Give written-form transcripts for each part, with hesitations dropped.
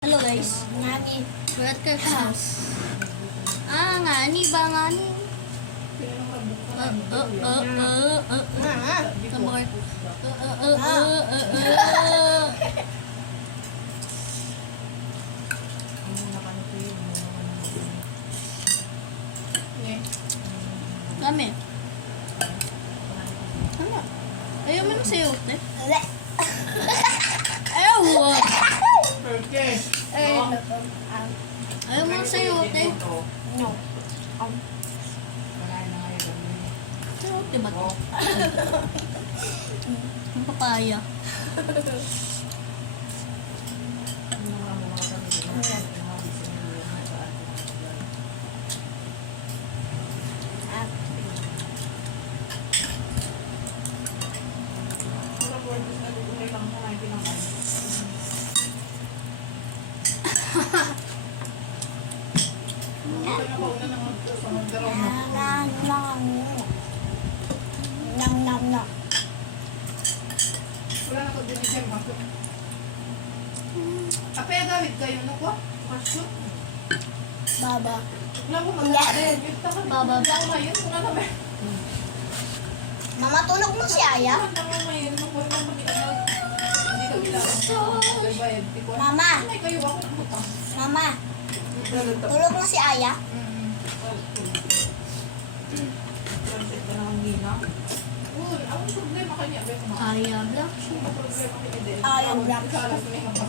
Hello guys, ngani. We're at Kirk's house. Ngani ba ngani? Kamar. Kami. Ano? Ayaw mo na sa'yo, te? Ayaw! Ayaw mo na sa'yo, te? No. Sayote ba to? Ang papaya. Nam. Wala na ko din siya mako. Apa ya gamit kayo na ko? Masyo. Baba. Wala ko mag-ate. Baba. Lang mayon ko na naman. Mama, tulog mo si Aya? Lang mayon mo ko na mag-ano. Hindi ka bilang. Bayad ti ko. Mama. May kayo ako utang. Mama, tulog mo si Aya? Ang problema kanya ba mo? Kaya black. Ang problema kanya din. Aya black. Salas ni mama.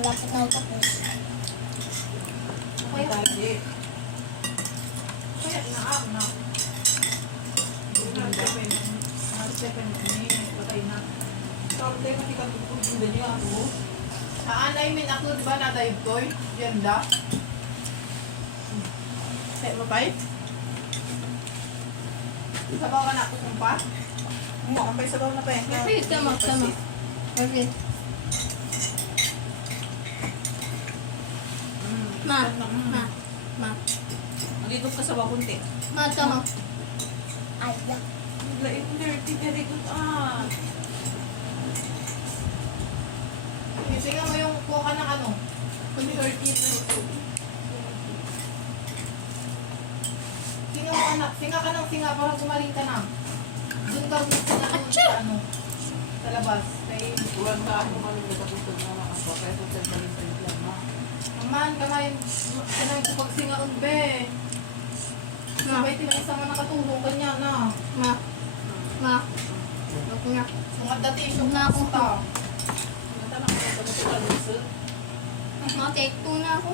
Lapit na tapos. Kaya naam na. Aanay min ako, di ba, na-dive toy? Ganda. Say mo ba? Sabaw ka na ako kung pa? Ampay sabaw na pa eh. Perfect, tama. Perfect. Ma. Nagigod ka sa bakunti. Ma, tama. Ay, black. Lain dirty, very good ah. Sige mo yung kuha ka ng ano. Kung dirty na Singa mo anak, singa ka ng singa para gumaling ka na. Doon ka gusto na sa ano. Sa labas. Kay Buwan ka ako kami nagkatutod na mga ako, kaya tutod na rin sa islam na. Aman, kamayin, kanang ko pag singa unbe. Sabay tinang isa nga nakatulong kanya na. Ma. Ako na. Mga dati yung Na ako. ta. Nagtanong ko na sa mga luso. Ma, take 2 na ako.